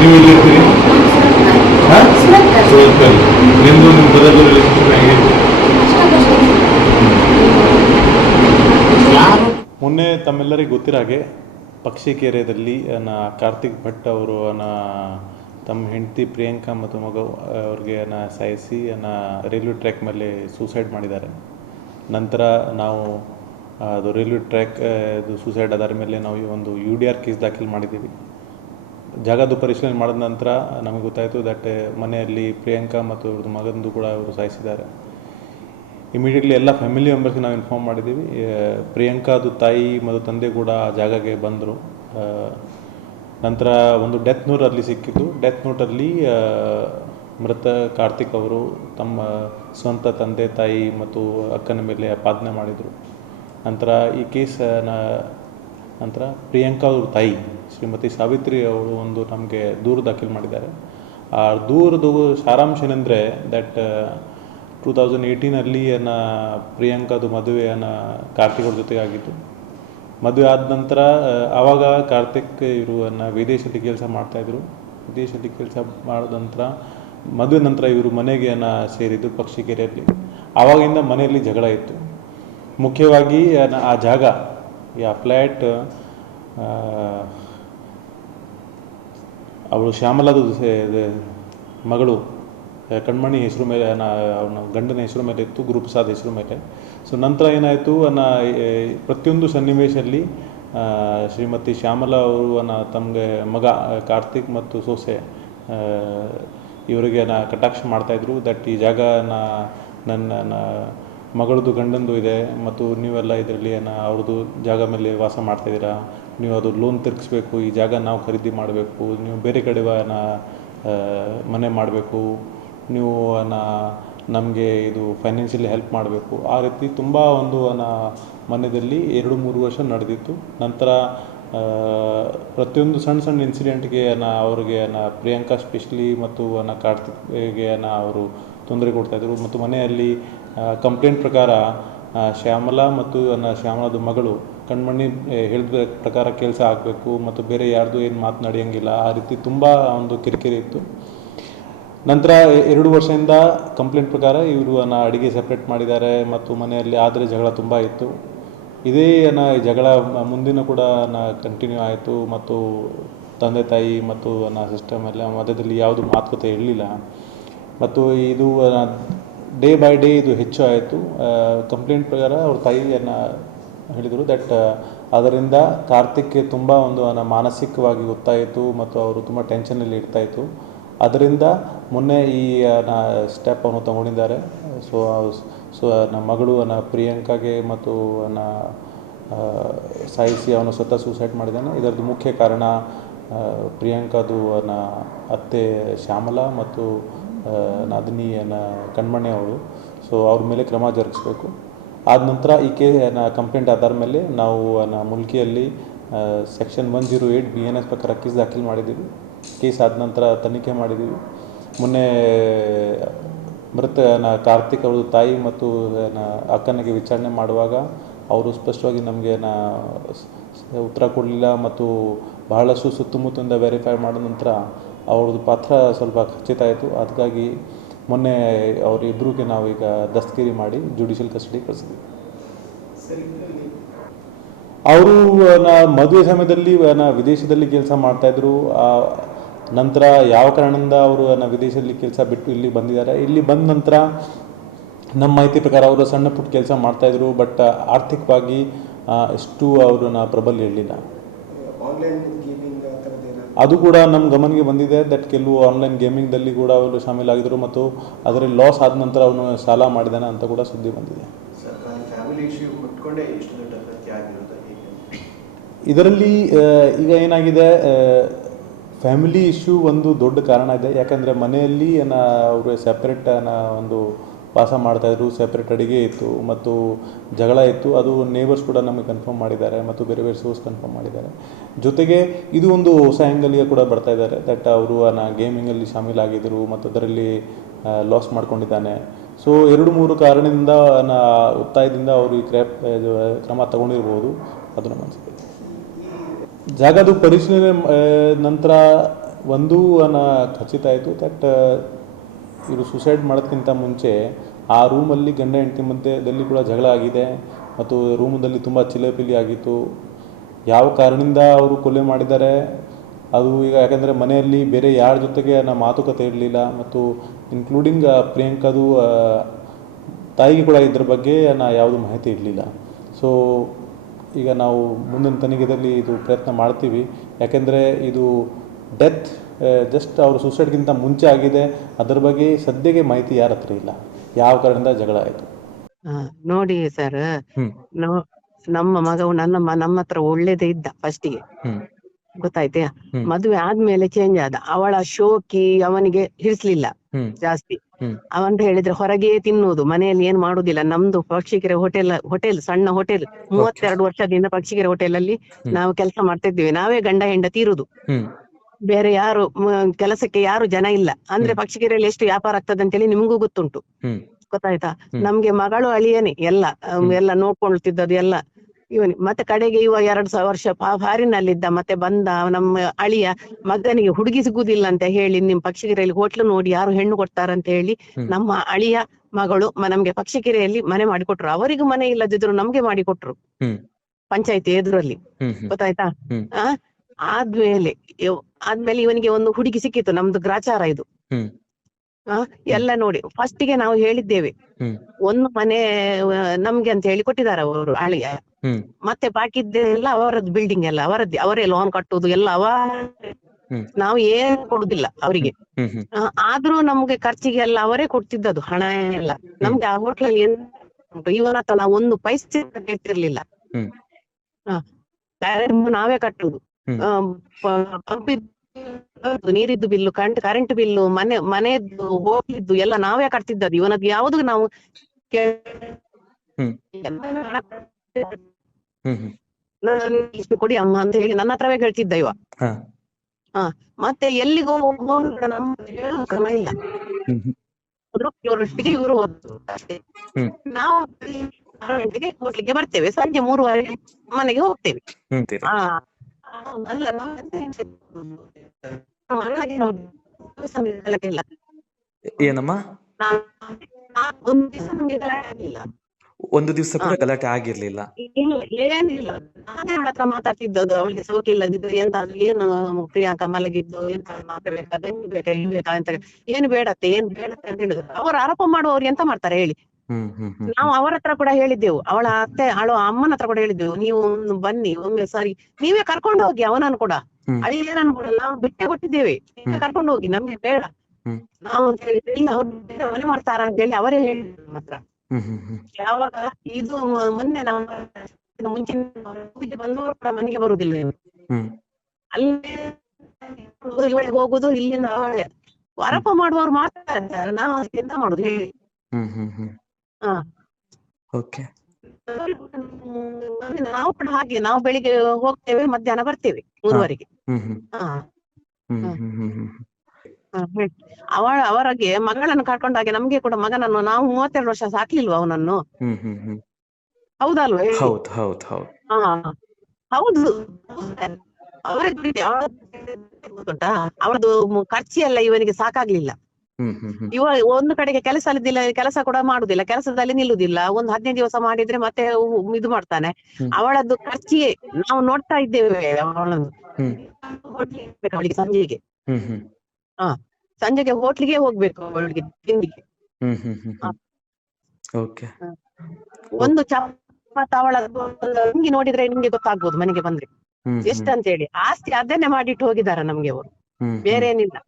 ನೀವು ಸುರತ್ಕಲ್ ನಿಮ್ಮ ಮೊನ್ನೆ ತಮ್ಮೆಲ್ಲರಿಗೆ ಗೊತ್ತಿರೋ ಹಾಗೆ ಪಕ್ಷಿಕೆರೆಯಲ್ಲಿ ನಾ ಕಾರ್ತಿಕ್ ಭಟ್ ಅವರು ಅನ್ನ ತಮ್ಮ ಹೆಂಡತಿ ಪ್ರಿಯಾಂಕಾ ಮತ್ತು ಮಗ ಅವ್ರಿಗೆ ಅನ್ನ ಸಾಯಿಸಿ ಅನ್ನ ರೈಲ್ವೆ ಟ್ರ್ಯಾಕ್ ಮೇಲೆ ಸೂಸೈಡ್ ಮಾಡಿದ್ದಾರೆ. ನಂತರ ನಾವು ಅದು ರೈಲ್ವೆ ಟ್ರ್ಯಾಕ್ ಇದು ಸೂಸೈಡ್ ಆಧಾರ ಮೇಲೆ ನಾವು ಈ ಒಂದು ಯು ಡಿ ಆರ್ ಕೇಸ್ ದಾಖಲು ಮಾಡಿದ್ದೀವಿ. ಜಾಗದ ಪರಿಶೀಲನೆ ಮಾಡಿದ ನಂತರ ನಮಗೆ ಗೊತ್ತಾಯಿತು ದಟ್ ಮನೆಯಲ್ಲಿ ಪ್ರಿಯಾಂಕಾ ಮತ್ತು ಅವ್ರದ್ದು ಮಗಂದು ಕೂಡ ಅವರು ಸಾಯಿಸಿದ್ದಾರೆ. ಇಮಿಡಿಯೇಟ್ಲಿ ಎಲ್ಲ ಫ್ಯಾಮಿಲಿ ಮೆಂಬರ್ಸ್ಗೆ ನಾವು ಇನ್ಫಾರ್ಮ್ ಮಾಡಿದ್ದೀವಿ. ಪ್ರಿಯಾಂಕಾದು ತಾಯಿ ಮತ್ತು ತಂದೆ ಕೂಡ ಆ ಜಾಗಕ್ಕೆ ಬಂದರು. ನಂತರ ಒಂದು ಡೆತ್ ನೋಟ್ ಅಲ್ಲಿ ಸಿಕ್ಕಿದ್ದು ಡೆತ್ ನೋಟಲ್ಲಿ ಮೃತ ಕಾರ್ತಿಕ್ ಅವರು ತಮ್ಮ ಸ್ವಂತ ತಂದೆ ತಾಯಿ ಮತ್ತು ಅಕ್ಕನ ಮೇಲೆ ಪಾದನೆ ಮಾಡಿದರು. ನಂತರ ಈ ಕೇಸ್ ನಂತರ ಪ್ರಿಯಾಂಕಾ ಅವ್ರ ತಾಯಿ, ಶ್ರೀಮತಿ ಸಾವಿತ್ರಿ ಅವರು ಒಂದು ನಮಗೆ ದೂರು ದಾಖಲು ಮಾಡಿದ್ದಾರೆ. ಆ ದೂರದ ಸಾರಾಂಶ ಏನಂದರೆ ದಟ್ ಟೂ ತೌಸಂಡ್ ಏಯ್ಟೀನಲ್ಲಿ ನನ್ನ ಪ್ರಿಯಾಂಕಾದು ಮದುವೆಯನ್ನು ಕಾರ್ತಿಕ್ ಅವ್ರ ಜೊತೆಗೆ ಆಗಿತ್ತು ಮದುವೆ ಆದ ನಂತರ ಆವಾಗ ಕಾರ್ತಿಕ್ ಇವರು ವಿದೇಶದಲ್ಲಿ ಕೆಲಸ ಮಾಡ್ತಾಯಿದ್ರು ವಿದೇಶದಲ್ಲಿ ಕೆಲಸ ಮಾಡಿದ ನಂತರ, ಮದುವೆ ನಂತರ ಇವರು ಮನೆಗೆ ಸೇರಿದ್ದು ಪಕ್ಷಿಕೆರೆಯಲ್ಲಿ. ಆವಾಗಿಂದ ಮನೆಯಲ್ಲಿ ಜಗಳ ಇತ್ತು. ಮುಖ್ಯವಾಗಿ ಆ ಜಾಗ ಈ ಫ್ಲ್ಯಾಟ್ ಅವಳು ಶ್ಯಾಮಲಾದ ಮಗಳು ಕಣ್ಮಣಿ ಹೆಸರು ಮೇಲೆ ನಾ ಅವನ ಗಂಡನ ಹೆಸರು ಮೇಲೆ ಇತ್ತು ಗುರುಪ್ರಸಾದ್ ಹೆಸರು ಮೇಲೆ. ಸೊ ನಂತರ ಏನಾಯಿತು, ಅನ್ನ ಪ್ರತಿಯೊಂದು ಸನ್ನಿವೇಶದಲ್ಲಿ ಶ್ರೀಮತಿ ಶ್ಯಾಮಲಾ ಅವರು, ಅನ್ನ, ತಮಗೆ ಮಗ, ಕಾರ್ತಿಕ್ ಮತ್ತು ಸೊಸೆ ಇವರಿಗೆ ನಾ ಕಟಾಕ್ಷ ಮಾಡ್ತಾಯಿದ್ರು ದಟ್ ಈ ಜಾಗ ನಾ ನನ್ನ ನ- ಮಗಳದು ಗಂಡಂದು ಇದೆ ಮತ್ತು ನೀವೆಲ್ಲ ಇದರಲ್ಲಿ ಏನು ಅವ್ರದ್ದು ಜಾಗ ಮೇಲೆ ವಾಸ ಮಾಡ್ತಾಯಿದ್ದೀರಾ ನೀವು ಅದು ಲೋನ್ ತಿರ್ಗಿಸ್ಬೇಕು, ಈ ಜಾಗ ನಾವು ಖರೀದಿ ಮಾಡಬೇಕು, ನೀವು ಬೇರೆ ಕಡೆ ಏನು ಮನೆ ಮಾಡಬೇಕು, ನೀವು ಏನು ನಮಗೆ ಇದು ಫೈನಾನ್ಷಿಯಲಿ ಹೆಲ್ಪ್ ಮಾಡಬೇಕು. ಆ ರೀತಿ ತುಂಬ ಒಂದು ನನ್ನ ಮನೆಯಲ್ಲಿ ಎರಡು ಮೂರು ವರ್ಷ ನಡೆದಿತ್ತು. ನಂತರ ಪ್ರತಿಯೊಂದು ಸಣ್ಣ ಸಣ್ಣ ಇನ್ಸಿಡೆಂಟ್ಗೆ ನಾ ಅವ್ರಿಗೆ ನಾ ಪ್ರಿಯಾಂಕಾ ಸ್ಪೆಷಲಿ ಮತ್ತು ನಾ ಕಾರ್ತಿಕ್ಗೆ ನಾ ಅವರು ತೊಂದರೆ ಕೊಡ್ತಾಯಿದ್ರು ಮತ್ತು ಮನೆಯಲ್ಲಿ ಕಂಪ್ಲೇಂಟ್ ಪ್ರಕಾರ ಶ್ಯಾಮಲಾ ಮತ್ತು ನನ್ನ ಶ್ಯಾಮಲಾದ ಮಗಳು ಕಣ್ಮಣ್ಣಿ ಹೇಳಿದ ಪ್ರಕಾರ ಕೆಲಸ ಆಗಬೇಕು ಮತ್ತು ಬೇರೆ ಯಾರ್ದು ಏನು ಮಾತನಾಡಿಯಂಗಿಲ್ಲ ಆ ರೀತಿ ತುಂಬ ಒಂದು ಕಿರಿಕಿರಿ ಇತ್ತು. ನಂತರ ಎರಡು ವರ್ಷದಿಂದ ಕಂಪ್ಲೇಂಟ್ ಪ್ರಕಾರ ಇವರು ನನ್ನ ಅಡುಗೆ ಸಪ್ರೇಟ್ ಮಾಡಿದ್ದಾರೆ ಮತ್ತು ಮನೆಯಲ್ಲಿ ಆದರೆ ಜಗಳ ತುಂಬ ಇತ್ತು. ಇದೇ ನನ್ನ ಜಗಳ ಮುಂದಿನ ಕೂಡ ನಾ ಕಂಟಿನ್ಯೂ ಆಯಿತು ಮತ್ತು ತಂದೆ ತಾಯಿ ಮತ್ತು ನನ್ನ ಸಿಸ್ಟಮ್ ಎಲ್ಲ ಮಧ್ಯದಲ್ಲಿ ಯಾವುದು ಮಾತುಕತೆ ಇರಲಿಲ್ಲ. ಮತ್ತು ಇದು ಡೇ ಬೈ ಡೇ ಇದು ಹೆಚ್ಚು ಆಯಿತು. ಕಂಪ್ಲೇಂಟ್ ಪ್ರಕಾರ ಅವ್ರ ತಾಯಿಯನ್ನು ಹೇಳಿದರು ದಟ್ ಅದರಿಂದ ಕಾರ್ತಿಕ್ಗೆ ತುಂಬ ಒಂದು ಮಾನಸಿಕವಾಗಿ ಗೊತ್ತಾಯಿತು ಮತ್ತು ಅವರು ತುಂಬ ಟೆನ್ಷನಲ್ಲಿ ಇರ್ತಾಯಿತ್ತು ಅದರಿಂದ ಮೊನ್ನೆ ಈ ಸ್ಟೆಪ್ ಅವನು ತಗೊಂಡಿದ್ದಾರೆ. ಸೊ ಸೊ ನಮ್ಮ ಮಗಳು ನನ್ನ ಪ್ರಿಯಾಂಕಾಗೆ ಮತ್ತು ನನ್ನ ಸಾಯಿಸಿ ಅವನು ಸ್ವತಃ ಸೂಸೈಡ್ ಮಾಡಿದ್ದಾನೆ. ಇದರದ್ದು ಮುಖ್ಯ ಕಾರಣ ಪ್ರಿಯಾಂಕಾದು ನನ್ನ ಅತ್ತೆ ಶ್ಯಾಮಲಾ ಮತ್ತು ಆ, ನಾದಿನಿ ಏನ ಕಣ್ಮಣಿ ಅವರು. ಸೊ ಅವ್ರ ಮೇಲೆ ಕ್ರಮ ಜರುಗಿಸ್ಬೇಕು. ಆದ ನಂತರ ಈ ಕೇ ಕಂಪ್ಲೇಂಟ್ ಆಧಾರ ಮೇಲೆ ನಾವು ಮುಲ್ಕಿಯಲ್ಲಿ section one zero eight B N S ಪ್ರಕಾರ ಕೇಸ್ ದಾಖಲು ಮಾಡಿದ್ದೀವಿ ಕೇಸ್ ಆದ ನಂತರ ತನಿಖೆ ಮಾಡಿದ್ದೀವಿ ಮೊನ್ನೆ ಮೃತ ಕಾರ್ತಿಕ್ ಅವರು ತಾಯಿ ಮತ್ತು ಅಕ್ಕನಿಗೆ ವಿಚಾರಣೆ ಮಾಡುವಾಗ ಅವರು ಸ್ಪಷ್ಟವಾಗಿ ನಮಗೆ ನಾ ಉತ್ತರ ಕೊಡಲಿಲ್ಲ ಮತ್ತು ಬಹಳಷ್ಟು ಸುತ್ತಮುತ್ತಲಿಂದ ವೆರಿಫೈ ಮಾಡಿದ ನಂತರ ಅವ್ರದ್ದು ಪಾತ್ರ ಸ್ವಲ್ಪ ಖಚಿತ ಆಯಿತು. ಅದಕ್ಕಾಗಿ ಮೊನ್ನೆ ಅವರಿಬ್ಬರಿಗೆ ನಾವೀಗ ದಸ್ತಗಿರಿ ಮಾಡಿ ಜುಡಿಷಿಯಲ್ ಕಸ್ಟಡಿ ಕಳಿಸಿದ್ವಿ. ಅವರು ನಾ ಮದುವೆ ಸಮಯದಲ್ಲಿ ನಾ ವಿದೇಶದಲ್ಲಿ ಕೆಲಸ ಮಾಡ್ತಾಯಿದ್ರು ನಂತರ ಯಾವ ಕಾರಣದಿಂದ ಅವರು ನಾ ವಿದೇಶದಲ್ಲಿ ಕೆಲಸ ಬಿಟ್ಟು ಇಲ್ಲಿ ಬಂದಿದ್ದಾರೆ? ಇಲ್ಲಿ ಬಂದ ನಂತರ ನಮ್ಮ ಮಾಹಿತಿ ಪ್ರಕಾರ ಅವರು ಸಣ್ಣ ಪುಟ್ಟ ಕೆಲಸ ಮಾಡ್ತಾಯಿದ್ರು ಬಟ್ ಆರ್ಥಿಕವಾಗಿ ಎಷ್ಟು ಅವರು ನಾ ಪ್ರಬಲ ಇರಲಿಲ್ಲ ಆನ್ಲೈನ್ ಗೇಮಿಂಗ್ ಆ ಥರದ್ದು ಏನಾದ್ರು ಅದು ಕೂಡ ನಮ್ಮ ಗಮನಕ್ಕೆ ಬಂದಿದೆ ದಟ್ ಕೆಲವು ಆನ್ಲೈನ್ ಗೇಮಿಂಗ್ದಲ್ಲಿ ಕೂಡ ಅವರು ಶಾಮೀಲಾಗಿದ್ದರು ಮತ್ತು ಅದರಲ್ಲಿ ಲಾಸ್ ಆದ ನಂತರ ಅವನು ಸಾಲ ಮಾಡಿದಾನೆ ಅಂತ ಕೂಡ ಸುದ್ದಿ ಬಂದಿದೆ. ಇದರಲ್ಲಿ ಈಗ ಏನಾಗಿದೆ ಫ್ಯಾಮಿಲಿ ಇಶ್ಯೂ ಒಂದು ದೊಡ್ಡ ಕಾರಣ ಇದೆ. ಯಾಕಂದರೆ ಮನೆಯಲ್ಲಿ ಏನ ಅವರು ಸೆಪ್ರೇಟ್ ಒಂದು ವಾಸ ಮಾಡ್ತಾಯಿದ್ರು ಸೆಪ್ರೇಟ್ ಅಡಿಗೆ ಇತ್ತು, ಮತ್ತು ಜಗಳ ಇತ್ತು, ಅದು ನೇಬರ್ಸ್ ಕೂಡ ನಮಗೆ ಕನ್ಫರ್ಮ್ ಮಾಡಿದ್ದಾರೆ, ಮತ್ತು ಬೇರೆ ಬೇರೆ ಸೋರ್ಸ್ ಕನ್ಫರ್ಮ್ ಮಾಡಿದ್ದಾರೆ. ಜೊತೆಗೆ ಇದು ಒಂದು ಹೊಸ ಆ್ಯಂಗಲ್ಗೆ ಕೂಡ ಬರ್ತಾ ಇದ್ದಾರೆ ದಟ್ ಅವರು ನಾ ಗೇಮಿಂಗಲ್ಲಿ ಶಾಮೀಲಾಗಿದ್ದರು ಮತ್ತು ಅದರಲ್ಲಿ ಲಾಸ್ ಮಾಡ್ಕೊಂಡಿದ್ದಾನೆ. ಸೊ ಎರಡು ಮೂರು ಕಾರಣದಿಂದ ನಾ ಒತ್ತಾಯದಿಂದ ಅವರು ಈ ಕ್ರ್ಯಾಪ್ ಕ್ರಮ ತಗೊಂಡಿರ್ಬೋದು, ಅದು ನಮ್ಮ ಅನಿಸಿಕೆ. ಜಾಗದ ಪರಿಶೀಲನೆ ನಂತರ ಒಂದು ಖಚಿತ ಆಯಿತು ದಟ್ ಇವರು ಸುಸೈಡ್ ಮಾಡೋದಕ್ಕಿಂತ ಮುಂಚೆ ಆ ರೂಮಲ್ಲಿ ಗಂಡ ಹೆಂಡತಿ ಮಧ್ಯದಲ್ಲಿ ಕೂಡ ಜಗಳ ಆಗಿದೆ ಮತ್ತು ರೂಮದಲ್ಲಿ ತುಂಬ ಚಿಲೆಪಿಲಿ ಆಗಿತ್ತು. ಯಾವ ಕಾರಣದಿಂದ ಅವರು ಕೊಲೆ ಮಾಡಿದ್ದಾರೆ? ಅದು ಈಗ ಯಾಕಂದರೆ ಮನೆಯಲ್ಲಿ ಬೇರೆ ಯಾರ ಜೊತೆಗೆ ನಾ ಮಾತುಕತೆ ಇರಲಿಲ್ಲ ಮತ್ತು ಇನ್ಕ್ಲೂಡಿಂಗ್ ಪ್ರಿಯಾಂಕದು ತಾಯಿಗೆ ಕೂಡ ಇದ್ರ ಬಗ್ಗೆ ನಾ ಯಾವುದು ಮಾಹಿತಿ ಇರಲಿಲ್ಲ. ಸೊ ಈಗ ನಾವು ಮುಂದಿನ ತನಿಖೆಯಲ್ಲಿ ಇದು ಪ್ರಯತ್ನ ಮಾಡ್ತೀವಿ. ಯಾಕೆಂದರೆ ಇದು ಡೆತ್ ಜಸ್ಟ್ ಅವರು ಸುಸೈಡ್ಗಿಂತ ಮುಂಚೆ ಆಗಿದೆ. ಅದರ ಬಗ್ಗೆ ಸದ್ಯಕ್ಕೆ ಮಾಹಿತಿ ಯಾರ ಹತ್ರ ಇಲ್ಲ. ಯಾವ ಕಾರಣದಿಂದ ಜಗಳ ಆಯ್ತು? ನೋಡಿ ಸರ್ ಹ್ಮ್. ನಮ್ಮ ಮಗ ನನ್ನ ಮ- ನಮ್ಮ ಹತ್ರ ಒಳ್ಳೇದೇ ಇದ್ದ ಫಸ್ಟಿಗೆ ಹ್ಮ್. ಗೊತ್ತಾಯ್ತಾ? ಹ್ಮ್. ಮದುವೆ ಆದ್ಮೇಲೆ ಚೇಂಜ್ ಆದ. ಅವಳ ಶೋಕಿ ಅವನಿಗೆ ಹಿಡಿಸ್ಲಿಲ್ಲ. ಹ್ಮ್. ಜಾಸ್ತಿ. ಹ್ಮ್. ಅವಂತ ಹೇಳಿದ್ರೆ ಹೊರಗೆ ತಿನ್ನುವುದು. ಮನೆಯಲ್ಲಿ ಏನ್ ಮಾಡುದಿಲ್ಲ. ನಮ್ದು ಪಕ್ಷಿಕೆರೆ ಹೋಟೆಲ್ ಹೋಟೆಲ್ ಸಣ್ಣ ಹೋಟೆಲ್ ಮೂವತ್ತೆರಡು ವರ್ಷದಿಂದ ಪಕ್ಷಿಕೆರೆ ಹೋಟೆಲ್ ಅಲ್ಲಿ ನಾವು ಕೆಲಸ ಮಾಡ್ತಿದ್ದೀವಿ. ನಾವೇ ಗಂಡ ಹೆಂಡತಿ ಇರುದು ಹ್ಮ್. ಬೇರೆ ಯಾರು ಕೆಲಸಕ್ಕೆ ಯಾರು ಜನ ಇಲ್ಲ. ಅಂದ್ರೆ ಪಕ್ಷಿಕೆರೆಯಲ್ಲಿ ಎಷ್ಟು ವ್ಯಾಪಾರ ಆಗ್ತದೆ ಅಂತೇಳಿ ನಿಮ್ಗೂ ಗೊತ್ತುಂಟು. ಗೊತ್ತಾಯ್ತಾ. ನಮ್ಗೆ ಮಗಳು ಅಳಿಯನೆ ಎಲ್ಲ. ಎಲ್ಲ ನೋಡ್ಕೊಳ್ತಿದ್ದದ್ದು ಎಲ್ಲ. ಇವನಿ ಮತ್ತೆ ಕಡೆಗೆ ಇವ ಎರಡ್ ಸಾವಿರ ವರ್ಷ ಫಾರಿನಲ್ಲಿದ್ದ ಮತ್ತೆ ಬಂದ ನಮ್ಮ ಅಳಿಯ ಮಗನಿಗೆ ಹುಡುಗಿ ಸಿಗುದಿಲ್ಲ ಅಂತ ಹೇಳಿ ನಿಮ್ ಪಕ್ಷಿಕೆರೆಯಲ್ಲಿ ಹೋಟ್ಲು ನೋಡಿ ಯಾರು ಹೆಣ್ಣು ಕೊಡ್ತಾರಂತ ಹೇಳಿ ನಮ್ಮ ಅಳಿಯ ಮಗಳು ನಮ್ಗೆ ಪಕ್ಷಿಕೆರೆಯಲ್ಲಿ ಮನೆ ಮಾಡಿಕೊಟ್ರು. ಅವರಿಗೂ ಮನೆ ಇಲ್ಲದಿದ್ರು ನಮ್ಗೆ ಮಾಡಿಕೊಟ್ರು. ಪಂಚಾಯತಿ ಎದುರಲ್ಲಿ. ಗೊತ್ತಾಯ್ತಾ? ಆ? ಆದ್ಮೇಲೆ ಆದ್ಮೇಲೆ ಇವನಿಗೆ ಒಂದು ಹುಡುಗಿ ಸಿಕ್ಕಿತ್ತು ನಮ್ದು ಗ್ರಾಚಾರ ಇದು. ಆ ಎಲ್ಲ ನೋಡಿ ಫಸ್ಟ್ಗೆ ನಾವು ಹೇಳಿದ್ದೇವೆ. ಒಂದು ಮನೆ ನಮ್ಗೆ ಅಂತ ಹೇಳಿ ಕೊಟ್ಟಿದ್ದಾರೆ ಅವರು ಹ್ಮ್. ಮತ್ತೆ ಬಾಕಿದ್ದೆಲ್ಲ ಅವರದ್ದು ಬಿಲ್ಡಿಂಗ್ ಎಲ್ಲ ಅವರದ್ದು ಅವರೇ ಲೋನ್ ಕಟ್ಟುದು ಎಲ್ಲ ಅವ ನಾವು ಏನ್ ಕೊಡುದಿಲ್ಲ ಅವರಿಗೆ. ಆದ್ರೂ ನಮ್ಗೆ ಖರ್ಚಿಗೆ ಎಲ್ಲ ಅವರೇ ಕೊಡ್ತಿದ್ದದು ಹಣ ಎಲ್ಲ. ನಮ್ಗೆ ಆ ಹೋಟ್ಲಲ್ಲಿ ಏನ್ ಉಂಟು? ಇವನ ಹತ್ರ ನಾವು ಒಂದು ಪೈಸೆ ಕೇಳ್ತಿರ್ಲಿಲ್ಲ ನಾವೇ ಕಟ್ಟುದು ನೀರಿದ್ದು ಬಿಲ್ಲು ಕರೆಂಟ್ ಕರೆಂಟ್ ಬಿಲ್ಲು ಮನೆ ಮನೆಯದ್ದು ಹೋಗಿದ್ದು ಎಲ್ಲ ನಾವೇ ಕಟ್ತಿದ್ದದ್ದು. ಇವನದ್ದು ಯಾವುದು ನಾವು ಕೊಡಿ ಅಮ್ಮ ಅಂತ ಹೇಳಿ ನನ್ನ ಹತ್ರವೇ ಕೇಳ್ತಿದ್ದ ಇವ. ಹಾ. ಮತ್ತೆ ಎಲ್ಲಿಗೋ ಕ್ರಮ ಇಲ್ಲ. ಇವರು ಅಷ್ಟೇ. ನಾವು ಗಂಟೆಗೆ ಹೋಟ್ಲಿಗೆ ಬರ್ತೇವೆ. ಸಂಜೆ ಮೂರುವರೆ ಮನೆಗೆ ಹೋಗ್ತೇವೆ. ಹ್ಮ್. ಒಂದು ದಿವಸ ಕೂಡ ಗಲಾಟೆ ಆಗಿರ್ಲಿಲ್ಲ. ಏನಿಲ್ಲ ನಾನೇ ಹತ್ರ ಮಾತಾಡ್ತಿದ್ದದ್ದು ಅವಳಿಗೆ ಸೋಕಿಲ್ಲದಿದ್ದು ಎಂತ ಏನು ಪ್ರಿಯಾಂಕಾ ಮಲಗಿದ್ದು ಎಂತ ಮಾತಾಡ್ಬೇಕಾ ಬೇಕಾ ಇದು ಬೇಕಾ ಅಂತ ಏನು ಬೇಡತ್ತೆ ಏನ್ ಬೇಡತ್ತೆ ಅಂತ ಹೇಳಿದ್ರು. ಅವ್ರು ಆರೋಪ ಮಾಡುವವ್ರು ಎಂತ ಮಾಡ್ತಾರೆ ಹೇಳಿ. ನಾವು ಅವರ ಹತ್ರ ಕೂಡ ಹೇಳಿದ್ದೆವು. ಅವಳ ಅತ್ತೆ ಅವಳು ಅಮ್ಮನ ಹತ್ರ ಕೂಡ ಹೇಳಿದ್ದೆವು. ನೀವು ಬನ್ನಿ ಒಮ್ಮೆ ಸಾರಿ. ನೀವೇ ಕರ್ಕೊಂಡು ಹೋಗಿ ಅವನನ್ನು ಕೂಡ. ಅಲ್ಲಿ ಏನನ್ನು ಕೂಡ ನಾವು ಬಿಟ್ಟೆ ಕೊಟ್ಟಿದ್ದೇವೆ. ನೀವೇ ಕರ್ಕೊಂಡು ಹೋಗಿ ನಮ್ಗೆ ಬೇಡ. ನಾವು ಅಂತ ಹೇಳಿದ್ರೆ ಇಲ್ಲ ಅವ್ರು ಮನೆ ಮಾಡ್ತಾರ ಅಂತ ಹೇಳಿ ಅವರೇ ಹೇಳಿದ್ರು ಮಾತ್ರ. ಯಾವಾಗ ಇದು ಮೊನ್ನೆ ನಾವು ಇದು ಮುಂಚಿನ ಪೂಜೆ ಬಂದವರು ಕೂಡ ಮನೆಗೆ ಬರುದಿಲ್ಲ ಅಲ್ಲಿ ಇವಳಿಗೆ ಹೋಗುದು ಇಲ್ಲಿಂದ ಅವಳೆ. ವರಪ ಮಾಡುವವರು ಮಾತ್ರ ನಾವು ಎಂತ ಮಾಡುದು ಹೇಳಿ. ಓಕೆ. ನಾವು ಕೂಡ ಹಾಗೆ ನಾವು ಬೆಳಿಗ್ಗೆ ಹೋಗ್ತೇವೆ ಮಧ್ಯಾಹ್ನ ಬರ್ತೇವೆ ಮೂರುವರೆಗೆ. ಅವಳ ಅವರಿಗೆ ಮಗಳನ್ನು ಕರ್ಕೊಂಡಾಗೆ ನಮ್ಗೆ ಕೂಡ ಮಗನನ್ನು ನಾವು ಮೂವತ್ತೆರಡು ವರ್ಷ ಸಾಕ್ಲಿಲ್ವಾ ಅವನನ್ನು. ಹೌದಲ್ವಾ ಹೌದು ಹೌದ್ ಹೌದ್. ಹೌದ್ ಹೌದು. ಅವರೇ ಅವಳದ್ದು ಖರ್ಚಿ ಎಲ್ಲ ಇವನಿಗೆ ಸಾಕಾಗ್ಲಿಲ್ಲ. ಇವ ಒಂದು ಕಡೆಗೆ ಕೆಲಸ ಅಲ್ಲದಿಲ್ಲ ಕೆಲಸ ಕೂಡ ಮಾಡುದಿಲ್ಲ ಕೆಲಸದಲ್ಲಿ ನಿಲ್ಲುದಿಲ್ಲ. ಒಂದು ಹದಿನೈದು ದಿವಸ ಮಾಡಿದ್ರೆ ಮತ್ತೆ ಇದು ಮಾಡ್ತಾನೆ. ಅವಳದ್ದು ಖರ್ಚಿಗೆ ನಾವು ನೋಡ್ತಾ ಇದ್ದೇವೆ ಅವಳನ್ನು. ಅವಳಿಗೆ ಸಂಜೆಗೆ. ಹ್ಮ್. ಸಂಜೆಗೆ ಹೋಟ್ಲಿಗೆ ಹೋಗ್ಬೇಕು ಅವಳಿಗೆ ತಿಂಡಿಗೆ. ಒಂದು ಚಪಾತ ಅವಳ ಅಂಗಿ ನೋಡಿದ್ರೆ ನಿಮ್ಗೆ ಗೊತ್ತಾಗ್ಬೋದು ಮನೆಗೆ ಬಂದ್ರೆ. ಎಷ್ಟಂತ ಹೇಳಿ ಆಸ್ತಿ ಅದನ್ನೇ ಮಾಡಿಟ್ಟು ಹೋಗಿದ್ದಾರೆ ನಮ್ಗೆ ಅವರು. ಬೇರೆ ಏನಿಲ್ಲ